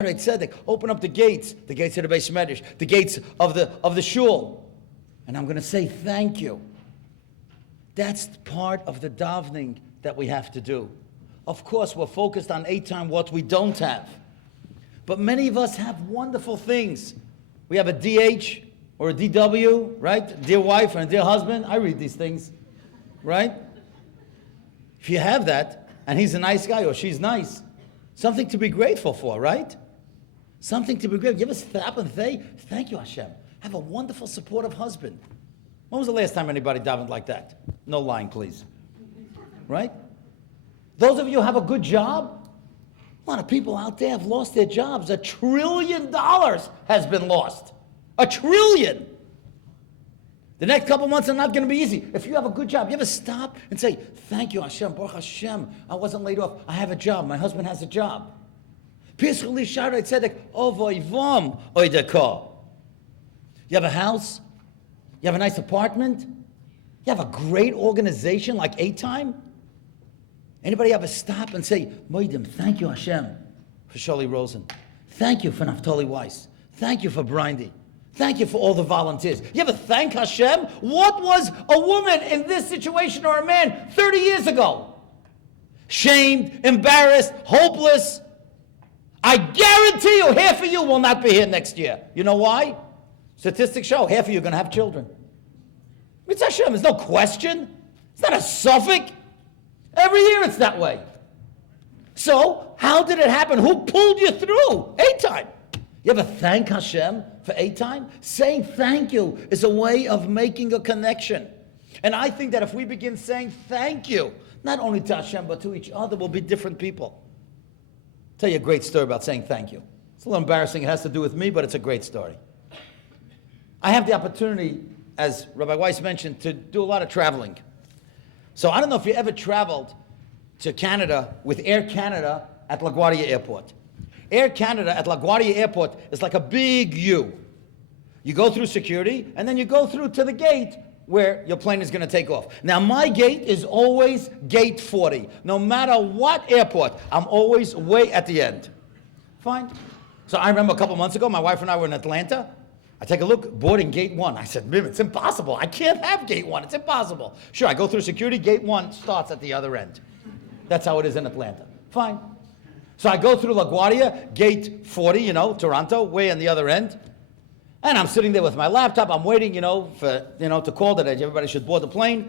Tzedek, open up the gates of the Beis Medrash, the gates of the shul. And I'm going to say thank you. That's part of the davening that we have to do. Of course, we're focused on 8 times what we don't have. But many of us have wonderful things. We have a DH or a DW, right? Dear wife and dear husband. I read these things, right? If you have that, and he's a nice guy or she's nice, something to be grateful for, right? Something to be grateful. You ever stop and say, thank you, Hashem. Have a wonderful, supportive husband. When was the last time anybody davened like that? No lying, please. Right? Those of you who have a good job, a lot of people out there have lost their jobs. $1 trillion has been lost. $1 trillion. The next couple months are not going to be easy. If you have a good job, you ever stop and say, thank you, Hashem, Baruch Hashem, I wasn't laid off. I have a job. My husband has a job. Paysach li shaarei tzedek ovoi vom oideko. You have a house? You have a nice apartment? You have a great organization like 8 time? Anybody ever stop and say, Moedim, thank you Hashem for Shirley Rosen. Thank you for Naftali Weiss. Thank you for Brindy. Thank you for all the volunteers. You ever thank Hashem? What was a woman in this situation or a man 30 years ago? Shamed, embarrassed, hopeless. I guarantee you half of you will not be here next year. You know why? Statistics show half of you are going to have children. It's Hashem. There's no question. It's not a suffix. Every year it's that way. So, how did it happen? Who pulled you through? 8 time. You ever thank Hashem for 8 time? Saying thank you is a way of making a connection. And I think that if we begin saying thank you, not only to Hashem, but to each other, we'll be different people. I'll tell you a great story about saying thank you. It's a little embarrassing. It has to do with me, but it's a great story. I have the opportunity, as Rabbi Weiss mentioned, to do a lot of traveling. So I don't know if you ever traveled to Canada with Air Canada at LaGuardia Airport. Air Canada at LaGuardia Airport is like a big U. You go through security, and then you go through to the gate where your plane is going to take off. Now, my gate is always gate 40. No matter what airport, I'm always way at the end. Fine. So I remember a couple months ago, my wife and I were in Atlanta. I take a look, boarding gate 1. I said, Mim, it's impossible. I can't have gate 1. It's impossible. Sure, I go through security. Gate 1 starts at the other end. That's how it is in Atlanta. Fine. So I go through LaGuardia, gate 40, Toronto, way on the other end. And I'm sitting there with my laptop. I'm waiting, for, to call that everybody should board the plane.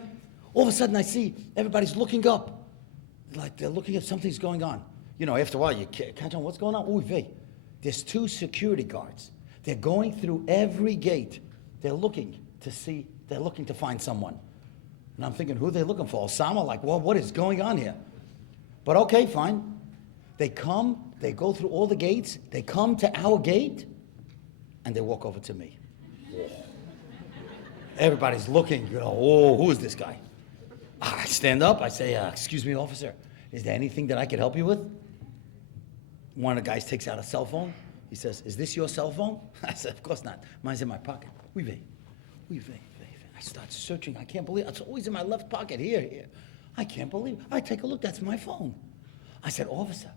All of a sudden, I see everybody's looking up. Like they're looking at something's going on. After a while, you catch on what's going on. Ooh, there's 2 security guards. They're going through every gate. They're looking to find someone. And I'm thinking, who are they looking for? Osama? Like, well, what is going on here? But okay, fine. They go through all the gates, they come to our gate, and they walk over to me. Everybody's looking, who is this guy? I stand up, I say, excuse me, officer, is there anything that I could help you with? One of the guys takes out a cell phone. He says, is this your cell phone? I said, of course not. Mine's in my pocket. I start searching. I can't believe it. It's always in my left pocket. Here. I can't believe it. I take a look. That's my phone. I said, officer,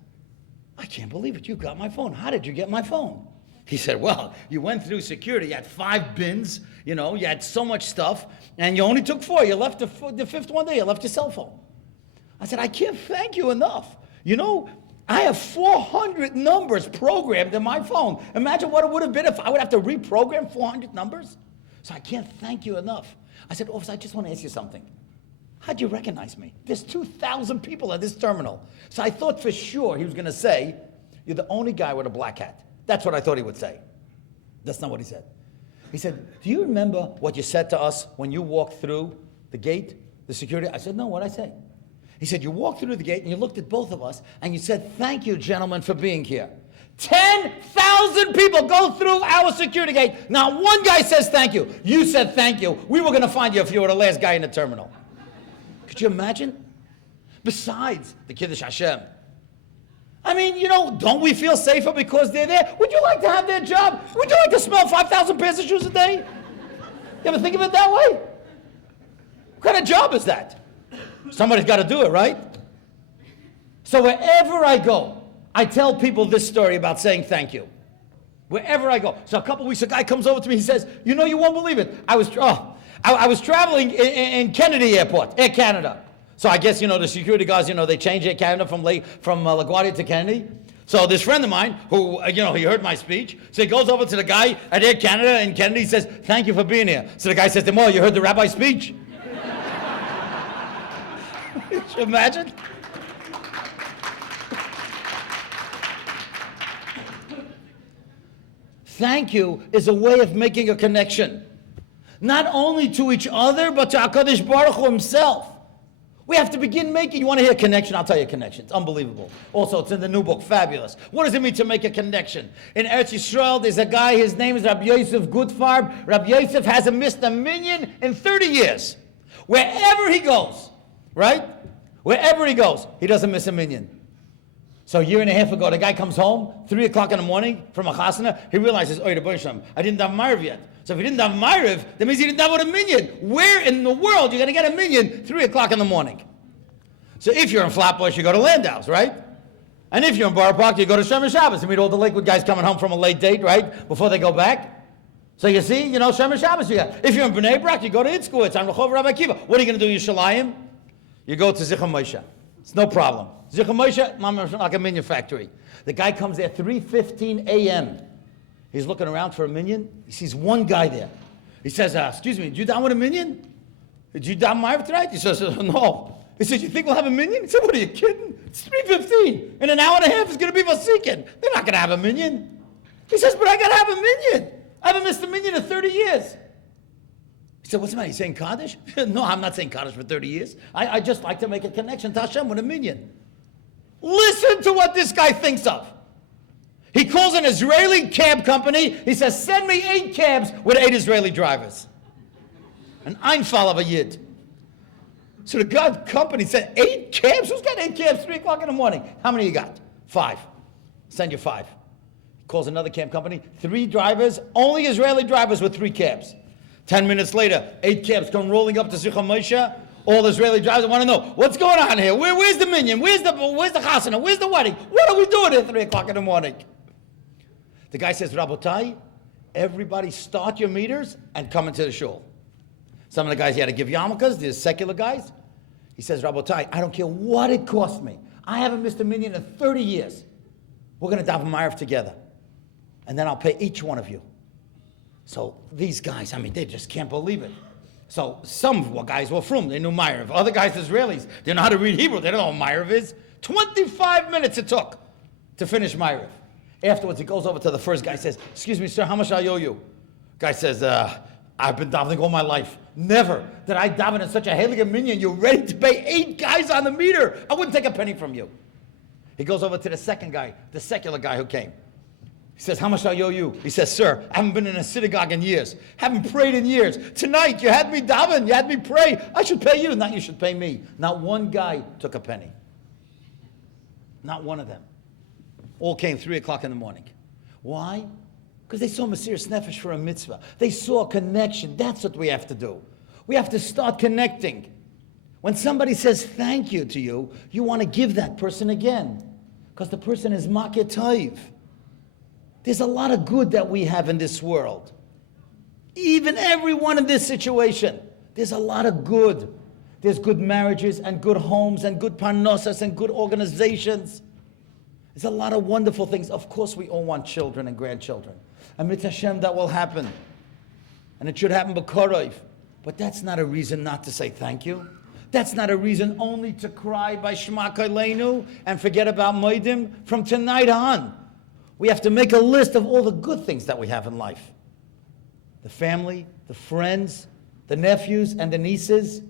I can't believe it. You got my phone. How did you get my phone? He said, well, you went through security. You had 5 bins. You had so much stuff. And you only took 4. You left the 5th one day. You left your cell phone. I said, I can't thank you enough. I have 400 numbers programmed in my phone. Imagine what it would have been if I would have to reprogram 400 numbers. So I can't thank you enough. I said, officer, I just want to ask you something. How'd you recognize me? There's 2,000 people at this terminal. So I thought for sure he was going to say, you're the only guy with a black hat. That's what I thought he would say. That's not what he said. He said, do you remember what you said to us when you walked through the gate, the security? I said, no, what'd I say? He said, you walked through the gate and you looked at both of us and you said, thank you, gentlemen, for being here. 10,000 people go through our security gate. Not one guy says thank you. You said thank you. We were going to find you if you were the last guy in the terminal. Could you imagine? Besides the Kiddush Hashem. I mean, don't we feel safer because they're there? Would you like to have their job? Would you like to smell 5,000 pairs of shoes a day? You ever think of it that way? What kind of job is that? Somebody's got to do it, right? So wherever I go, I tell people this story about saying thank you. Wherever I go. So a couple weeks, a guy comes over to me, he says, you know, you won't believe it. I was traveling in Kennedy Airport, Air Canada. So I guess, the security guards, they changed Air Canada from LaGuardia to Kennedy. So this friend of mine, who, he heard my speech, so he goes over to the guy at Air Canada in Kennedy, he says, thank you for being here. So the guy says to him, oh, you heard the rabbi's speech? Could you imagine? Thank you is a way of making a connection. Not only to each other, but to HaKadosh Baruch Hu himself. We have to begin making, you want to hear a connection? I'll tell you a connection. It's unbelievable. Also, it's in the new book, fabulous. What does it mean to make a connection? In Eretz Yisrael, there's a guy, his name is Rabbi Yosef Goodfarb. Rabbi Yosef hasn't missed a minyan in 30 years. Wherever he goes, right? Wherever he goes, he doesn't miss a minyan. So a year and a half ago, the guy comes home, 3 o'clock in the morning from a chasana. He realizes, oh, I didn't have Ma'ariv yet. So if he didn't have Ma'ariv, that means he didn't have a minyan. Where in the world are you going to get a minyan 3 o'clock in the morning? So if you're in Flatbush, you go to Landau's, right? And if you're in Borough Park, you go to Shem Shabbos to meet all the Lakewood guys coming home from a late date, right? Before they go back. So you see, Shem Shabbos you got. If you're in Bnei Brak, you go to Itzkowitz on Rehov Rabbi Akiva. What are you going to do in Yerushalayim? You go to Zichron Moshe. It's no problem. Zichron Moshe, like a minyan factory. The guy comes there at 3:15 a.m. He's looking around for a minyan. He sees one guy there. He says, excuse me, did you down with a minyan? Did you down Ma'ariv tonight? He says, no. He says, you think we'll have a minyan? He said, what are you kidding? It's 3:15. In an hour and a half, it's going to be Vasikin. They're not going to have a minyan. He says, but I got to have a minyan. I haven't missed a minyan in 30 years. He said, what's the matter? You saying Kaddish? No, I'm not saying Kaddish for 30 years. I just like to make a connection to Hashem with a minyan. Listen to what this guy thinks of. He calls an Israeli cab company. He says, send me 8 cabs with 8 Israeli drivers. An Einfall of a Yid. So the God company said, 8 cabs? Who's got 8 cabs 3 o'clock in the morning? How many you got? 5. Send you 5. He calls another cab company. 3 drivers, only Israeli drivers with 3 cabs. 10 minutes later, 8 cabs come rolling up to Zichron Moshe. All Israeli drivers want to know, what's going on here? Where's the minyan? Where's the chasana? Where's the wedding? What are we doing at 3 o'clock in the morning? The guy says, Rabotai, everybody start your meters and come into the shul. Some of the guys, he had to give yarmulkes, there's secular guys. He says, Rabotai, I don't care what it cost me. I haven't missed a minyan in 30 years. We're going to daven Ma'ariv together. And then I'll pay each one of you. So these guys, they just can't believe it. So some guys were from, they knew Ma'ariv. Other guys, Israelis, they know how to read Hebrew. They don't know what Ma'ariv is. 25 minutes it took to finish Ma'ariv. Afterwards, he goes over to the first guy, says, excuse me, sir, how much I owe you? Guy says, I've been davening all my life. Never did I daven in such a heilige minyan. You're ready to pay 8 guys on the meter. I wouldn't take a penny from you. He goes over to the second guy, the secular guy who came. He says, how much I owe you? He says, sir, I haven't been in a synagogue in years. Haven't prayed in years. Tonight, you had me daven. You had me pray. I should pay you, not you should pay me. Not one guy took a penny. Not one of them. All came 3 o'clock in the morning. Why? Because they saw Mesiras Nefesh for a mitzvah. They saw a connection. That's what we have to do. We have to start connecting. When somebody says thank you to you, you want to give that person again. Because the person is makeh tov. There's a lot of good that we have in this world. Even everyone in this situation, there's a lot of good. There's good marriages and good homes and good parnosas and good organizations. There's a lot of wonderful things. Of course, we all want children and grandchildren. And mit Hashem, that will happen. And it should happen b'korov. But that's not a reason not to say thank you. That's not a reason only to cry by Shema Koleinu and forget about Moedim. From tonight on, we have to make a list of all the good things that we have in life. The family, the friends, the nephews and the nieces.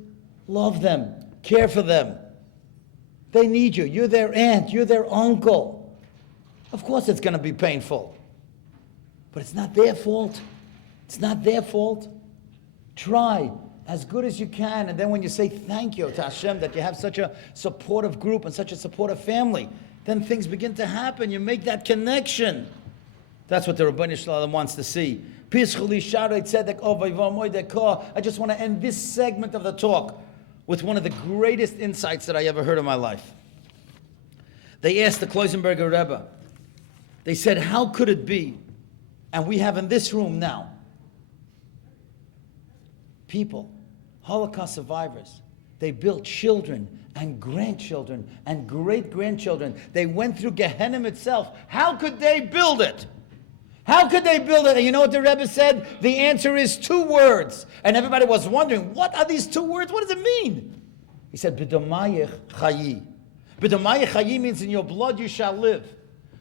Love them. Care for them. They need you. You're their aunt. You're their uncle. Of course it's going to be painful. But it's not their fault. It's not their fault. Try as good as you can. And then when you say thank you to Hashem that you have such a supportive group and such a supportive family, then things begin to happen. You make that connection. That's what the Rabbi Shalom wants to see. I just want to end this segment of the talk with one of the greatest insights that I ever heard in my life. They asked the Kloisenberger Rebbe, they said, how could it be, and we have in this room now, people, Holocaust survivors, they built children and grandchildren and great-grandchildren. They went through Gehenna itself. How could they build it? How could they build it? And you know what the Rebbe said? The answer is 2 words. And everybody was wondering, what are these 2 words? What does it mean? He said, B'domayich chayi. B'domayich chayi means in your blood you shall live.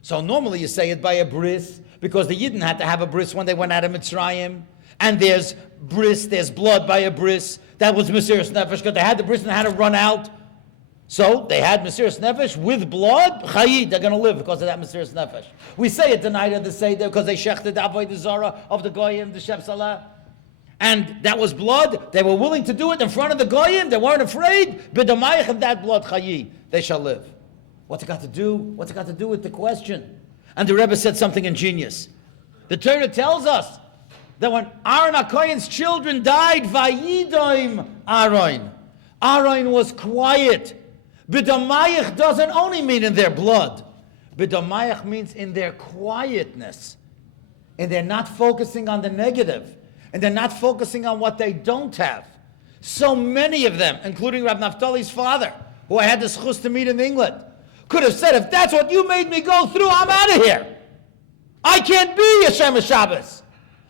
So normally you say it by a bris, because the Yidden had to have a bris when they went out of Mitzrayim. And there's bris, there's blood by a bris. That was Mesiras Nefesh, because they had the bris and they had to run out. So they had Mesiras Nefesh with blood. Chayi, they're going to live because of that Mesiras Nefesh. We say it the night of the Seder because they shechted the Avodah Zarah of the Goyim, the Sheb Salah. And that was blood. They were willing to do it in front of the Goyim. They weren't afraid. B'damayich of that blood, Chayi, they shall live. What's it got to do? What's it got to do with the question? And the Rebbe said something ingenious. The Torah tells us that when Aaron HaKohen's children died, Vayidoim Aaron. Aaron was quiet. B'damayich doesn't only mean in their blood. B'damayich means in their quietness. And they're not focusing on the negative. And they're not focusing on what they don't have. So many of them, including Rav Naftali's father, who I had the schus to meet in England, could have said, if that's what you made me go through, I'm out of here. I can't be a Shemesh Shabbos.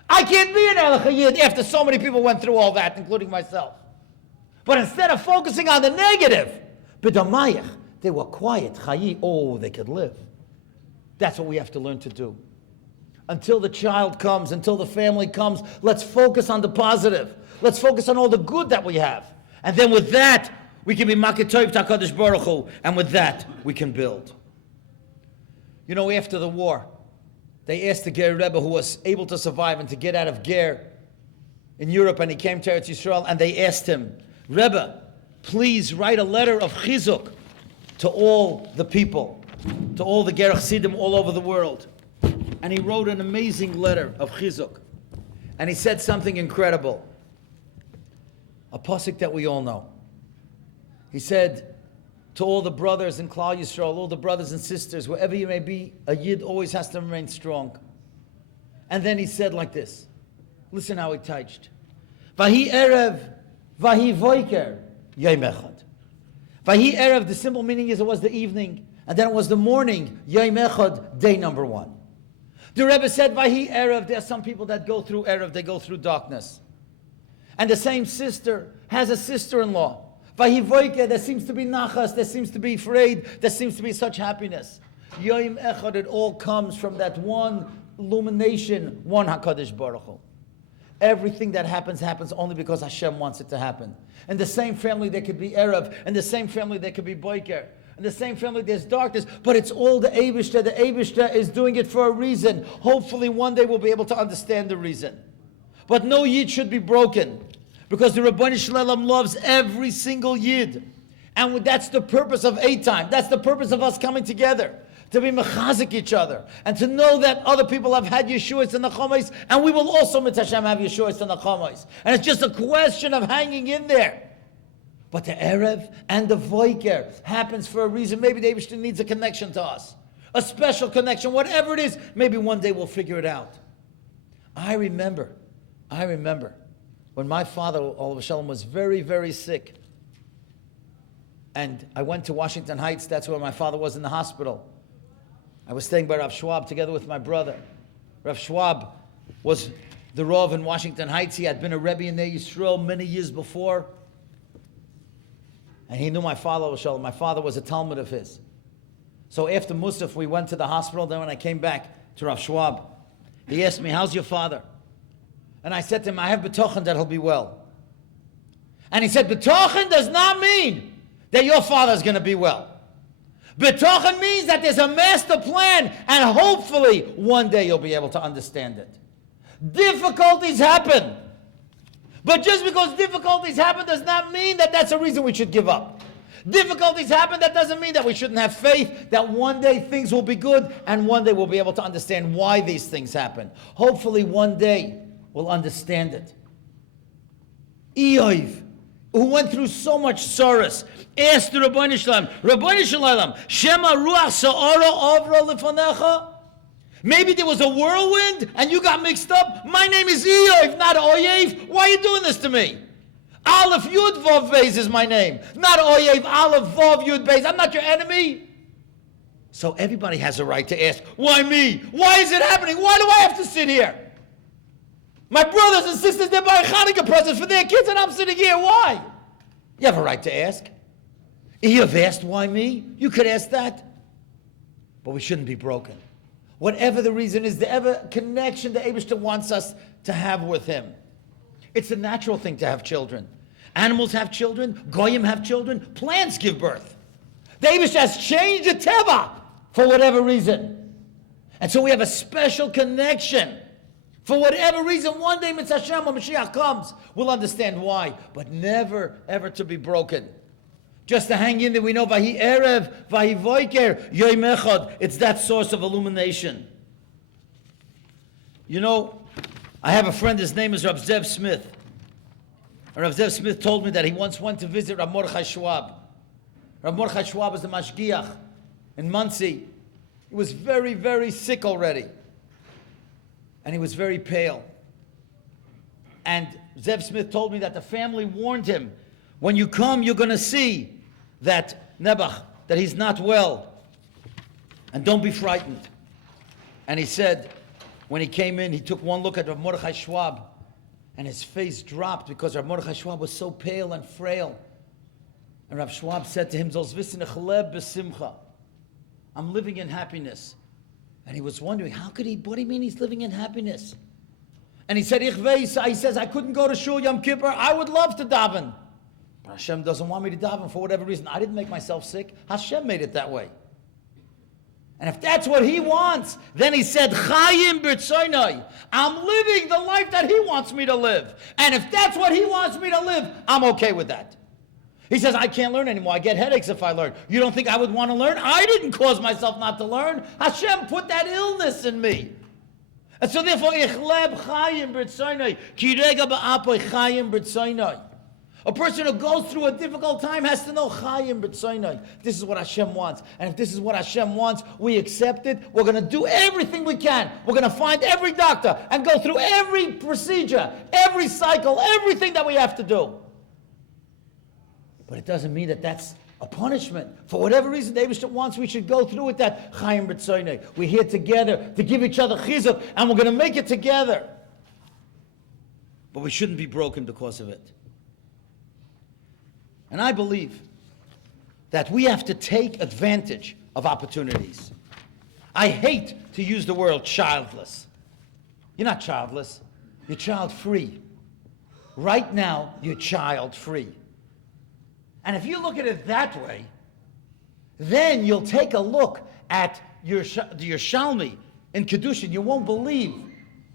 I can't be an Erlich Hayid after so many people went through all that, including myself. But instead of focusing on the negative, B'damayich, they were quiet. Chayi, oh, they could live. That's what we have to learn to do. Until the child comes, until the family comes, let's focus on the positive. Let's focus on all the good that we have. And then with that, we can be Maketoiv HaKadosh Baruch Hu, and with that, we can build. You know, after the war, they asked the Ger Rebbe, who was able to survive and to get out of Ger in Europe, and he came to Eretz Yisrael, and they asked him, Rebbe, please write a letter of chizuk to all the people, to all the Ger Chassidim all over the world. And he wrote an amazing letter of chizuk. And he said something incredible. A pasuk that we all know. He said to all the brothers in Klal Yisrael, all the brothers and sisters, wherever you may be, a Yid always has to remain strong. And then he said like this. Listen how he touched. Vahi erev, vahi voiker, yom echad. Vahi erev, the simple meaning is it was the evening, and then it was the morning, yom echad, day number 1. The Rebbe said, vahi erev, there are some people that go through erev, they go through darkness. And the same sister has a sister-in-law. Vahi voike, there seems to be nachas, there seems to be afraid, there seems to be such happiness. Yom echad, it all comes from that one illumination, one HaKadosh Baruch Hu. Everything that happens, happens only because Hashem wants it to happen. In the same family there could be erev, in the same family there could be boiker. In the same family there's darkness, but it's all the Eibishter. The Eibishter is doing it for a reason. Hopefully one day we'll be able to understand the reason. But no Yid should be broken, because the Rabbi Shalom loves every single Yid. And that's the purpose of A Time. That's the purpose of us coming together, to be mechazik each other, and to know that other people have had Yeshuas and Nachomos, and we will also, mit Hashem, have Yeshuas and Nachomos. And it's just a question of hanging in there. But the Erev and the Voiker happens for a reason. Maybe the Eibishter needs a connection to us, a special connection, whatever it is. Maybe one day we'll figure it out. I remember when my father, Olav Shalom, was very, very sick. And I went to Washington Heights. That's where my father was in the hospital. I was staying by Rav Schwab together with my brother. Rav Schwab was the Rav in Washington Heights. He had been a Rebbe in Yisrael many years before. And he knew my father, my father was a Talmud of his. So after Musaf, we went to the hospital. Then when I came back to Rav Schwab, he asked me, how's your father? And I said to him, I have betochen that he'll be well. And he said, betochen does not mean that your father's going to be well. Betochen means that there's a master plan, and hopefully one day you'll be able to understand it. Difficulties happen. But just because difficulties happen does not mean that that's a reason we should give up. Difficulties happen, that doesn't mean that we shouldn't have faith that one day things will be good, and one day we'll be able to understand why these things happen. Hopefully one day we'll understand it. Eoiv, who went through so much sorrows, asked the Rabbi Shalom, Shema Ruach Sa'ara Avra Lefanecha? Maybe there was a whirlwind and you got mixed up. My name is Eoy, not Oyev. Why are you doing this to me? Aleph Yud Vav Beis is my name. Not Oyev, Aleph Vav Yud Beis. I'm not your enemy. So everybody has a right to ask, why me? Why is it happening? Why do I have to sit here? My brothers and sisters, they're buying Hanukkah presents for their kids and I'm sitting here. Why? You have a right to ask. You have asked, why me? You could ask that. But we shouldn't be broken. Whatever the reason is, the ever connection the Eibishter wants us to have with him. It's a natural thing to have children. Animals have children, Goyim have children, plants give birth. The Eibishter has changed the Teva for whatever reason. And so we have a special connection. For whatever reason, one day Mitzvah Hashem when Mashiach comes, we'll understand why, but never, ever to be broken. Just to hang in there, we know Vahi Erev, Vahi Voiker, Yoim Echad. It's that source of illumination. You know, I have a friend, his name is Rav Zev Smith. And Rav Zev Smith told me that he once went to visit Rav Mordechai Schwab. Rav Mordechai Schwab was the Mashgiach in Monsey. He was very, very sick already. And he was very pale. And Zev Smith told me that the family warned him, when you come, you're going to see that Nebuch, that he's not well. And don't be frightened. And he said, when he came in, he took one look at Rav Mordechai Schwab, and his face dropped because Rav Mordechai Schwab was so pale and frail. And Rav Schwab said to him, "Zos wissen ich lebe b'simcha." I'm living in happiness. And he was wondering, what do you mean he's living in happiness? And he said, he says, I couldn't go to Shul Yom Kippur. I would love to daven. But Hashem doesn't want me to daven for whatever reason. I didn't make myself sick. Hashem made it that way. And if that's what he wants, then he said, Chayim b'tzoynai. I'm living the life that he wants me to live. And if that's what he wants me to live, I'm okay with that. He says, I can't learn anymore. I get headaches if I learn. You don't think I would want to learn? I didn't cause myself not to learn. Hashem put that illness in me. And so therefore, ich leb chayim b'tzoynai, ki rega ba'apoy chayim b'tzoynai. A person who goes through a difficult time has to know chayim b'tzoynai. This is what Hashem wants. And if this is what Hashem wants, we accept it. We're going to do everything we can. We're going to find every doctor and go through every procedure, every cycle, everything that we have to do. But it doesn't mean that that's a punishment. For whatever reason the Eibishter wants, we should go through with that chayim b'tzoynai. We're here together to give each other chizuk, and we're going to make it together. But we shouldn't be broken because of it. And I believe that we have to take advantage of opportunities. I hate to use the word childless. You're not childless. You're child-free. Right now, you're child-free. And if you look at it that way, then you'll take a look at the Yerushalmi in Kedushin. You won't believe.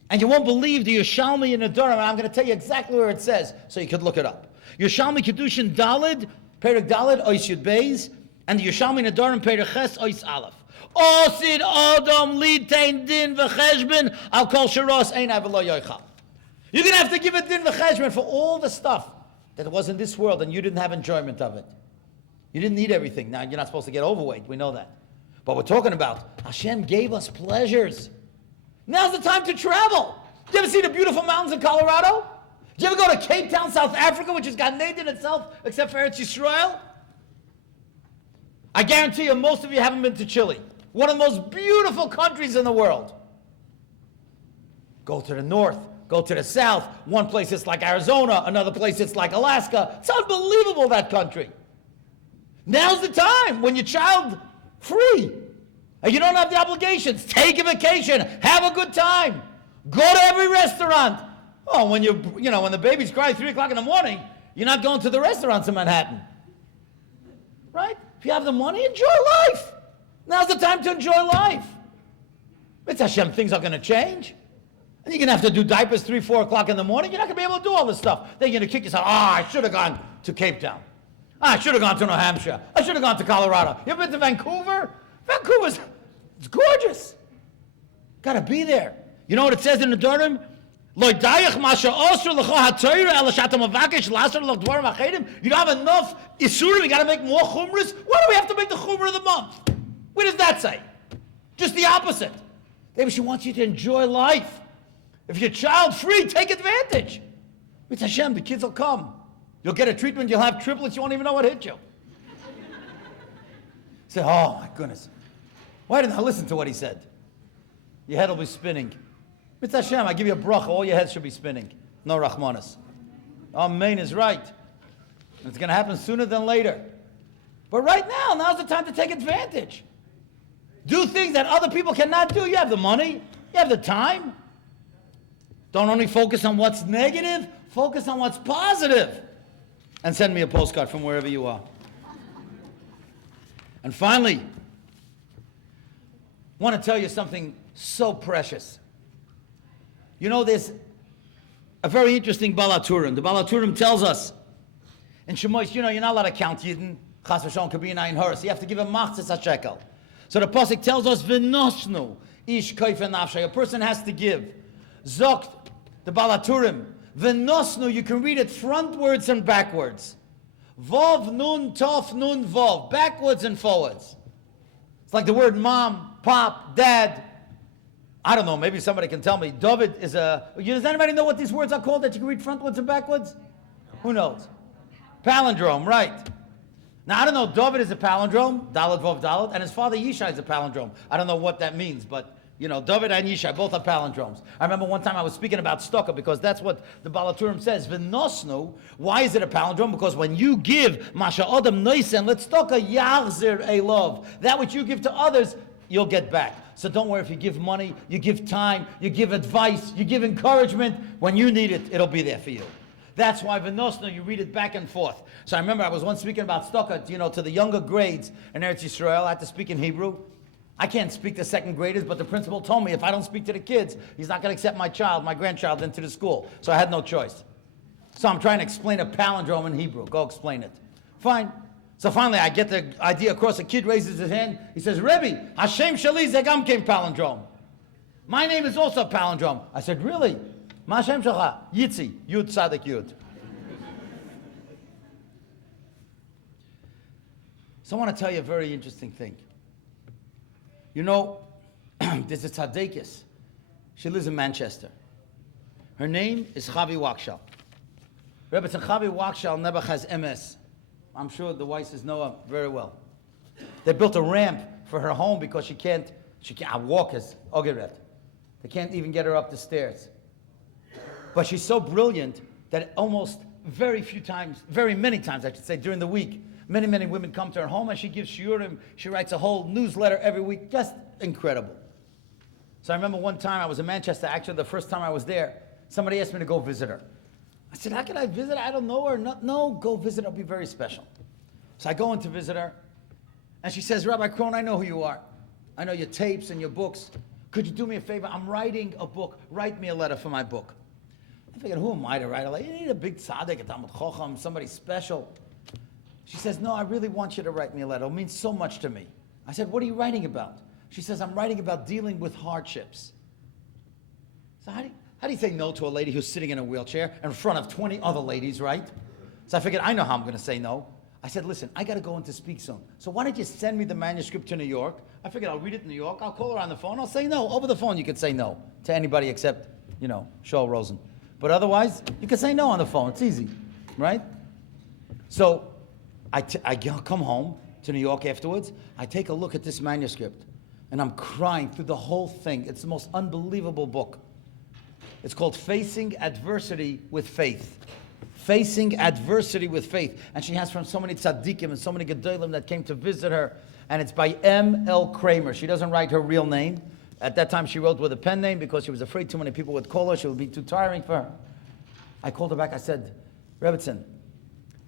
And you won't believe the Yerushalmi in the Durham. And I'm going to tell you exactly where it says, so you could look it up. Yerushalmi Kedushin Dalid, Perek Dalid, Ois Yud Beis, and the Yerushalmi in the Durham, Perek Ches, Ois Aleph. Osid Adam Litain Din V'Cheshbon Al Kol Sharos Ein Avelo Yoichal. You're going to have to give a Din V'Cheshbon for all the stuff that was in this world and you didn't have enjoyment of it. You didn't need everything. Now, you're not supposed to get overweight. We know that. But we're talking about Hashem gave us pleasures. Now's the time to travel. Did you ever see the beautiful mountains in Colorado? Did you ever go to Cape Town, South Africa, which has got Nathan itself, except for Eretz Yisrael? I guarantee you, most of you haven't been to Chile. One of the most beautiful countries in the world. Go to the north. Go to the south. One place it's like Arizona. Another place it's like Alaska. It's unbelievable, that country. Now's the time when you're child-free. And you don't have the obligations. Take a vacation. Have a good time. Go to every restaurant. Oh, when when the baby's crying 3 o'clock in the morning, you're not going to the restaurants in Manhattan. Right? If you have the money, enjoy life. Now's the time to enjoy life. It's Hashem, things are going to change. And you're going to have to do diapers 3, 4 o'clock in the morning. You're not going to be able to do all this stuff. Then you're going to kick yourself. I should have gone to Cape Town. I should have gone to New Hampshire. I should have gone to Colorado. You ever been to Vancouver? It's gorgeous. Got to be there. You know what it says in the Durham? You don't have enough isurim, you got to make more chumras? Why do we have to make the chumrah of the month? Where does that say? Just the opposite. Maybe she wants you to enjoy life. If you're child-free, take advantage. With Hashem, the kids will come. You'll get a treatment, you'll have triplets, you won't even know what hit you. Say, oh my goodness. Why didn't I listen to what he said? Your head will be spinning. With Hashem, I give you a bracha, all your heads should be spinning. No Rahmanas. Amen is right. It's going to happen sooner than later. But right now, now's the time to take advantage. Do things that other people cannot do. You have the money. You have the time. Don't only focus on what's negative, focus on what's positive. And send me a postcard from wherever you are. And finally, I want to tell you something so precious. You know, there's a very interesting Balaturim. The Balaturim tells us, in Shemois, you know, you're not allowed to count Yidden. Chas v'shalom could be an ayin haras. You have to give a machzis ha-shekel. So the Pasuk tells us, v'nosnu ish koifen nafshay. A person has to give. Zokt, the Balaturim, v'nosnu, you can read it frontwards and backwards. Vov, nun, tov, nun, vov. Backwards and forwards. It's like the word mom, pop, dad. I don't know, maybe somebody can tell me. David is a... Does anybody know what these words are called that you can read frontwards and backwards? Who knows? Palindrome, right. Now, I don't know, David is a palindrome, Dalet Vov Dalet, and his father Yishai is a palindrome. I don't know what that means, but, you know, David and Yishai, both are palindromes. I remember one time I was speaking about tzedakah, because that's what the Balaturim says. V'nosnu, why is it a palindrome? Because when you give, Masha Adam Noisen, let's tzedakah Yachzir Elov. That which you give to others, you'll get back. So don't worry if you give money, you give time, you give advice, you give encouragement. When you need it, it'll be there for you. That's why V'nosnu, you read it back and forth. So I remember I was once speaking about tzedakah, you know, to the younger grades in Eretz Yisrael. I had to speak in Hebrew. I can't speak to second graders, but the principal told me if I don't speak to the kids, he's not going to accept my child, my grandchild, into the school. So I had no choice. So I'm trying to explain a palindrome in Hebrew. Go explain it. Fine. So finally, I get the idea across. A kid raises his hand. He says, Rabbi, Hashem Shali Zegam came palindrome. My name is also palindrome. I said, really? Ma Hashem Shalcha? Yitzi. Yud Tzadik Yud. So I want to tell you a very interesting thing. You know, there's a tzaddikis. She lives in Manchester. Her name is Chavi Wakshal. Rebbe Chavi Wakshal never has MS. I'm sure the Weisses know her very well. They built a ramp for her home because she can't walk as Ogeret. They can't even get her up the stairs. But she's so brilliant that almost very many times, I should say, during the week, many women come to her home and she gives shiurim. She writes a whole newsletter every week. Just incredible. So I remember one time I was in Manchester, actually the first time I was there, somebody asked me to go visit her. I said, how can I visit? I don't know her. No, go visit her. It'll be very special. So I go in to visit her, and she says, Rabbi Krohn, I know who you are. I know your tapes and your books. Could you do me a favor? I'm writing a book. Write me a letter for my book. I figured, who am I to write a letter? You need a big tzaddik, a Talmud Chacham, somebody special. She says, no, I really want you to write me a letter. It means so much to me. I said, what are you writing about? She says, I'm writing about dealing with hardships. So how do you say no to a lady who's sitting in a wheelchair in front of 20 other ladies, right? So I figured, I know how I'm going to say no. I said, listen, I got to go in to speak soon. So why don't you send me the manuscript to New York? I figured I'll read it in New York. I'll call her on the phone. I'll say no. Over the phone, you could say no to anybody except, you know, Shoel Rosen. But otherwise, you can say no on the phone. It's easy, right? So I come home to New York afterwards. I take a look at this manuscript, and I'm crying through the whole thing. It's the most unbelievable book. It's called Facing Adversity with Faith. Facing Adversity with Faith. And she has from so many tzaddikim and so many gedolim that came to visit her. And it's by M.L. Kramer. She doesn't write her real name. At that time, she wrote with a pen name because she was afraid too many people would call her. She would be too tiring for her. I called her back. I said, Rebbetzin,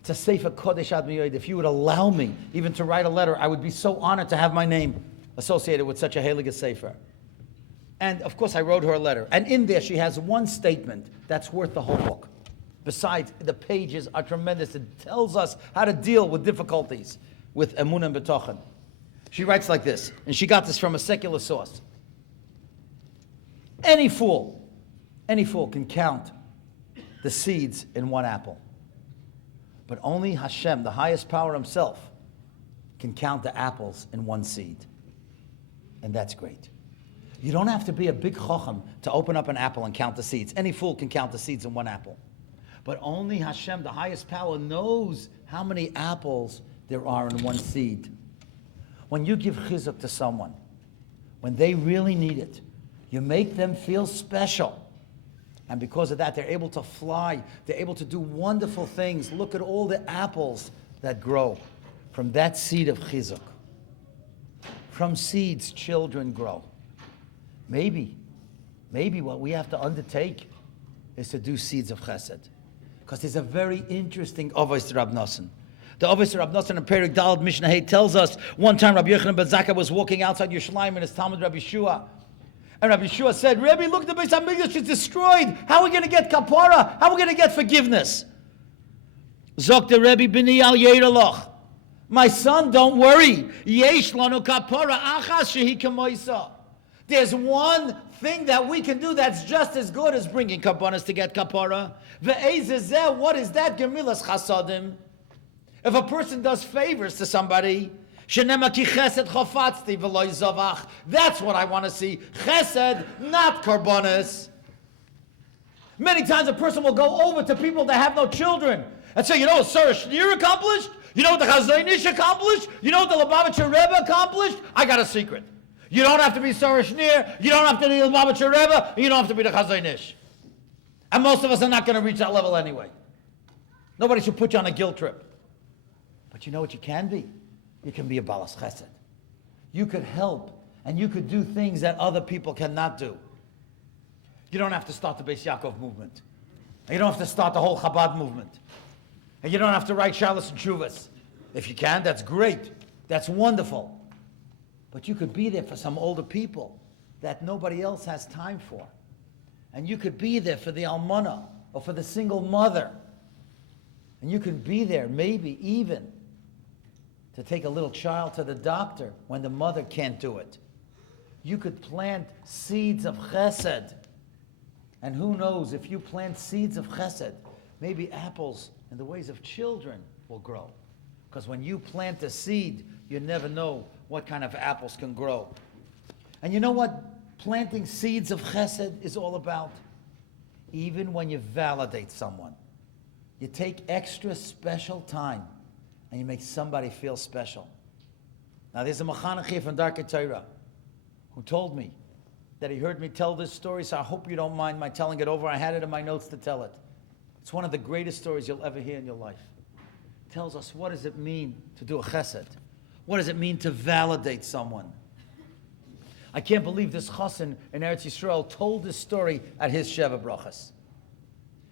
it's a Sefer Kodesh Ad Miyoid. If you would allow me even to write a letter, I would be so honored to have my name associated with such a Heilige Sefer. And of course, I wrote her a letter. And in there, she has one statement that's worth the whole book. Besides, the pages are tremendous. It tells us how to deal with difficulties with emunah and betochen. She writes like this, and she got this from a secular source. Any fool Any fool can count the seeds in one apple. But only Hashem, the highest power himself, can count the apples in one seed. And that's great. You don't have to be a big chacham to open up an apple and count the seeds. Any fool can count the seeds in one apple. But only Hashem, the highest power, knows how many apples there are in one seed. When you give chizuk to someone, when they really need it, you make them feel special. And because of that, they're able to fly. They're able to do wonderful things. Look at all the apples that grow from that seed of chizuk. From seeds, children grow. Maybe what we have to undertake is to do seeds of chesed. Because there's a very interesting Avos Rab Nosson. The Avos Rab Nosson in Perek Daled Mishnah Hey tells us, one time Rabbi Yochanan ben Zakkai was walking outside Yerushalayim in his Talmud Rabbi Shua. And Rabbi Shua said, Rabbi, look, the Beis HaMikdash is destroyed. How are we going to get kapara? How are we going to get forgiveness? Zok the Rabbi b'ni al yeiraloch. My son, don't worry. Yesh lanu kapara achas shehi kamoisa. There's one thing that we can do that's just as good as bringing karbanos to get kapara. Ve'ezezeh, what is that? Gemilas chasadim. If a person does favors to somebody, Shenema ki chesed chofatzti v'lo yizavach. That's what I want to see. Chesed, not karbanos. Many times a person will go over to people that have no children and say, you know what Sarah Schneer accomplished? You know what the Chazon Ish accomplished? You know what the Lubavitcher Rebbe accomplished? I got a secret. You don't have to be Sarah Schneer. You don't have to be the Lubavitcher Rebbe. You don't have to be the Chazon Ish. And most of us are not going to reach that level anyway. Nobody should put you on a guilt trip. But you know what you can be? You can be a balas chesed. You could help and you could do things that other people cannot do. You don't have to start the Beis Yaakov movement. And you don't have to start the whole Chabad movement. And you don't have to write Shalos and Shuvas. If you can, that's great. That's wonderful. But you could be there for some older people that nobody else has time for. And you could be there for the almana or for the single mother. And you could be there maybe even to take a little child to the doctor when the mother can't do it. You could plant seeds of chesed. And who knows, if you plant seeds of chesed, maybe apples in the ways of children will grow. Because when you plant a seed, you never know what kind of apples can grow. And you know what planting seeds of chesed is all about? Even when you validate someone, you take extra special time and you make somebody feel special. Now there's a Mechanech here from Darkei Torah who told me that he heard me tell this story, so I hope you don't mind my telling it over. I had it in my notes to tell it. It's one of the greatest stories you'll ever hear in your life. It tells us what does it mean to do a chesed? What does it mean to validate someone? I can't believe this chassan in Eretz Yisrael told this story at his Sheva Brachas.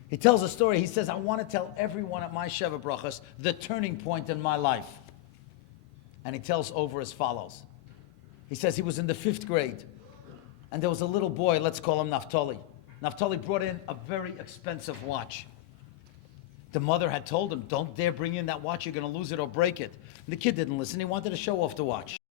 He tells a story. He says, I want to tell everyone at my Sheva Brachas the turning point in my life. And he tells over as follows. He says he was in the 5th grade. And there was a little boy, let's call him Naftali. Naftali brought in a very expensive watch. The mother had told him, don't dare bring in that watch, you're going to lose it or break it. And the kid didn't listen. He wanted to show off the watch.